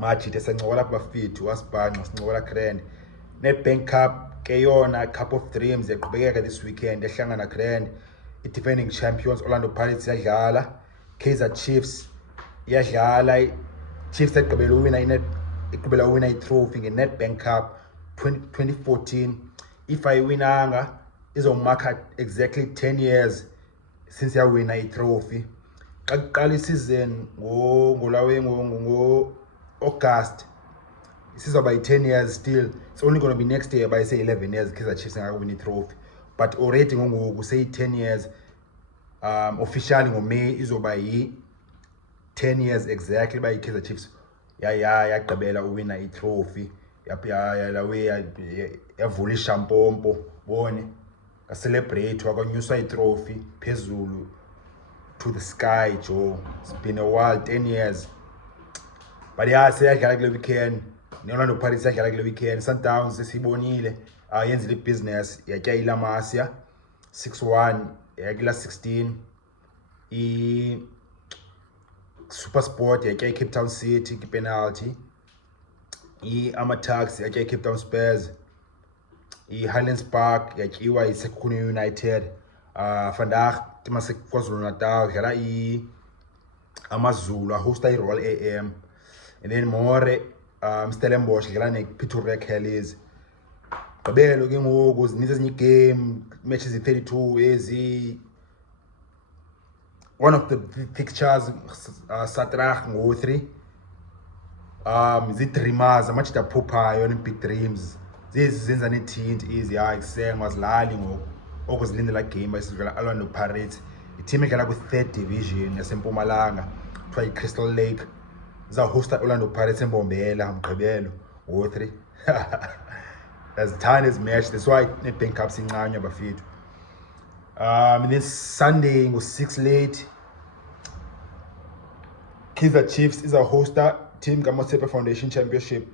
Majid esancokola kubafithu wasibhanqa sincokola grand. Nedbank Cup, Ke Yona, Cup of Dreams yaqhubekeka this weekend ehlangana grand. I-defending champions Orlando Pirates yadlala. Kaizer Chiefs yadlala. Chiefs igqibela uwina i-trophy nge-Nedbank Cup 2014. If ayiwinanga izomarka exactly 10 years since yawina i-trophy. Xa kuqala i-season ngo-August, isizoba yi-10 years still. It's only going to be next year by say 11 years Kaizer Chiefs ngakawina i-trophy, but already ngoku say 10 years officially ngoMay izoba yi-10 years exactly by Kaizer Chiefs yagqibela uwina i-trophy. Yavula ishampompo bone celebrate wakanyuswa i-trophy phezulu to the sky. Joe, it's been a while, 10 years, but seyadlala kule weekend. Ne-Orlando Pirates yadlala kule weekend. Sundowns sesiyibonile yenzile business yatya iLaMasia 6-1 yakila 16. I-SuperSport yatya iCape Town City penalty. I-Amakhosi yatya iCape Town Spurs. I-Highlands Park yatyiwa iSekhukhuny United. Vandag KwaZulu Natal dlala AmaZulu hosta iRoyal AM, and then more Stellenbosch dlala nePretoria Callies. Gqibelo ke ngoku zininzi ezinye game matches i-32 one of the pictures Satrach ngo-3 zii-dreamers amajita aphuphayo ne-big dreams zezi zenza ne-tint easy kusengwa azilali ngoku okuzilindela game bayisizwela Orlando Pirates, i-team edlala kwi-3rd division yaseMpumalanga kuthiwa yi-Crystal Lake. Izawuhosta Orlando Pirates eMbombela Mgqibelo ngo-3. That's Tina's match. That's why Nedbank Cup sincanywa bafethu. And then Sunday ngo-6 late Kaizer Chiefs izawuhosta team kaMotsepe Foundation Championship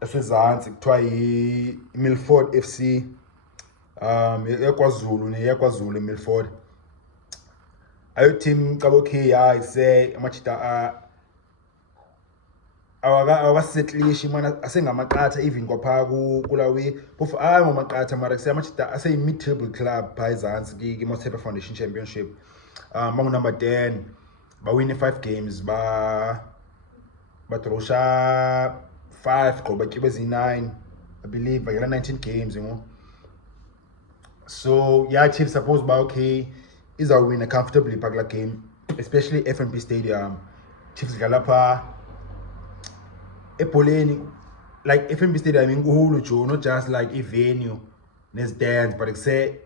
esezantsi kuthiwa yi-Milford FC. yakwaZulu Milford. Ayo team kabokhiya ise amajita awakasetlishi mana asengamaqatha even kwapha kulawi phofu ngomaqatha mara kusemajita ase mid-table club phayizantsi ki-Motsepe Foundation Championship. Bangu number 10 bawine 5 games badrosha 5 qoba kibe zi-9 I believe bagela 19 games, you know. So yeah, Chiefs suppose ba okay izawina comfortably pakula game, especially FNB Stadium. Chiefs galapha eboleni, like FNB Stadium inkulu Joe, not just like a venue nestands, but say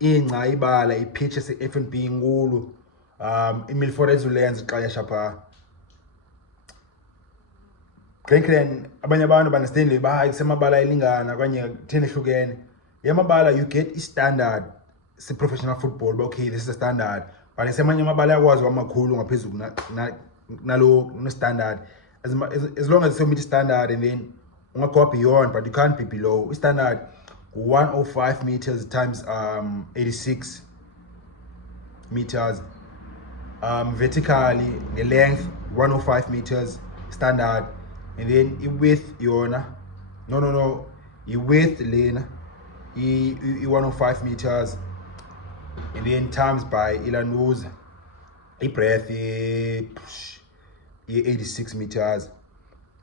ingca ibala ipitch ese-FNB inkulu. iMilford ezulenza ixesha pha Grand abanye abantu banestandile ba kusemabala elingana kanye 10 ehlukene. Yamabala you get standard se-professional football, but okay this is a standard, but esemanye amabala yakwazi amakhulu ngaphezulu nalo standard, as long as you meet standard and then ungago beyond, but you can't be below standard. 105 meters times 86 meters vertically, the length 105 meters standard, and then width Yona width lane 105 meters, and then times by Ilanu's breadth 86 meters.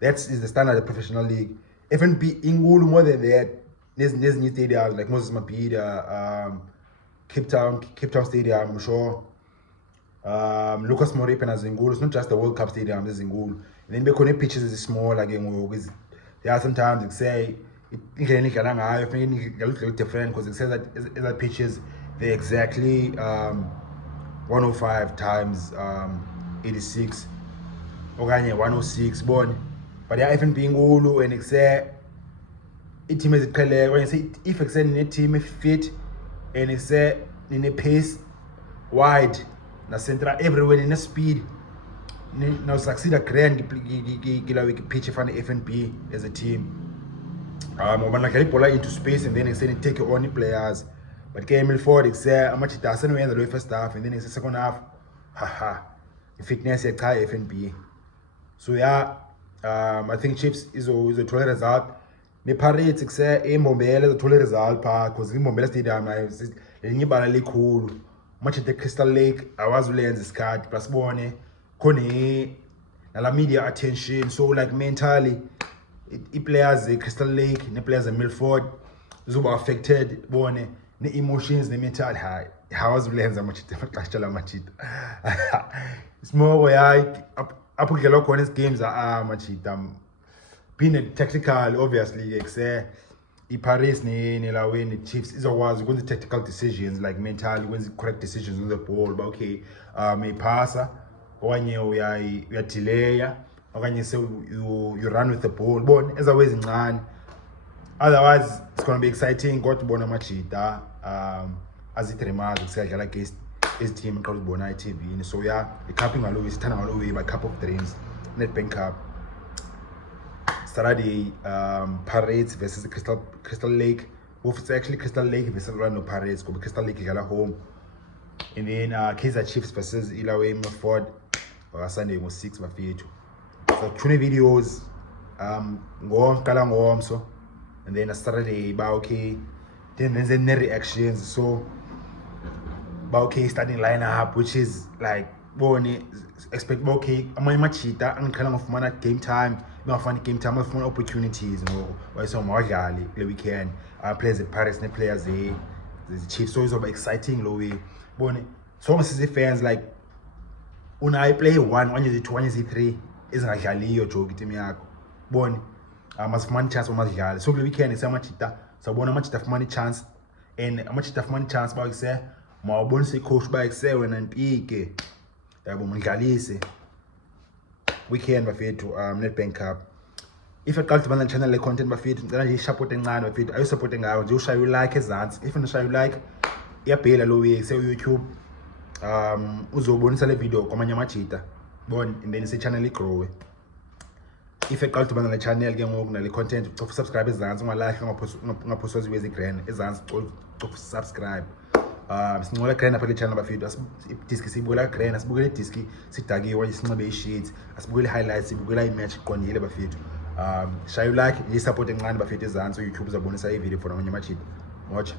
That is the standard of the professional league. FNB ingulu more than that. There's new stadiums like Moses Mabhida, Cape Town Stadium, I'm sure. Lucas Morepe na zingulu. It's not just the World Cup Stadium, there's zingulu. And then because pitches is small again, there are sometimes they say it can look different because it says that the pitches they're exactly 105 times 86 okanye 106 bon, but they are even being ulu and it say a team is clear when you say if it's a team fit and it's a in a pace wide na central everywhere in a speed now succeed a grand pitch for the FNB as a team. When like into space and then they say take your own players, but came forward it's much it doesn't win the first half and then it's the second half the fitness at FNB. So yeah, I think Chiefs izothola result. Ne-Pirates kuse eMbombela izothola result phaa because iMbombela Stadium nayo lelinye ibala likhulu. Machete Crystal Lake awazi ulenza isikhathi plus sibone khona nala media attention, so like mentally i-players Crystal Lake ne-players Milford zizoba affected bone ne-emotions ne-mental high awazi ulenza machete maxesha la machita smoko yayi apho kudlalwa khona games machita being tactical obviously ke kuse i-Paris ne Chiefs izokwazi ukwenza tactical decisions like mentally kwenza correct decisions on the ball but okay mayipasa okanye uyadelaya okanye se you run with the ball bona ezawe ezincane otherwise it's going to be exciting kodwa bona machita azidreamazi kusadlala against his team eqala ukubona i-TV so yeah i-cup ingalo isithanda ngalo way by Cup of Dreams Nedbank Cup Saturday Pirates versus Crystal Lake. It's actually Crystal Lake versus Orlando Pirates because Crystal Lake is at home. And then Kaizer Chiefs versus Milford Sunday was 6 bafethu. So 20 videos ngomso and then Saturday ba okay then the reactions so ba okay starting lineup which is like bone expect okay amanye machita angiqala ngofumana game time ngafuna game time ngafuna opportunities why so mawudlali le weekend players the Paris ne players the Chiefs so izoba exciting lo way bone so masizi fans like una play 1 onye zi 2 onye zi 3 ezingadlaliyo joke team yakho bone masifumana chance omadlali so le weekend isamachita sabona amachita afumana chance and amachita afumana chance ba kuse mawubonisa coach ba kuse wena mpike yabo mdlalise weekend bafethu Nedbank Cup if you call the channel le content bafethu ngicela nje support encane bafethu ayo support ngayo nje ushaya like ezantsi if ushaya like iyabhela lo way se YouTube uzobonisa le video kwamanye amajita bon and then se channel igrow if you call the channel ke ngoku nale content ucofa subscribe ezantsi ungalahli ungaphoswa ziwezi grand ezantsi ucofa subscribe sinqola grand apha le channel bafethu disk sibukela grand asibukele disk sidakiwe isinxibe isheets asibukele highlights sibukela imatch iqondile bafethu shaya like yi support encane bafethu ezantsi YouTube uzabonisa i video for amanye amajita watch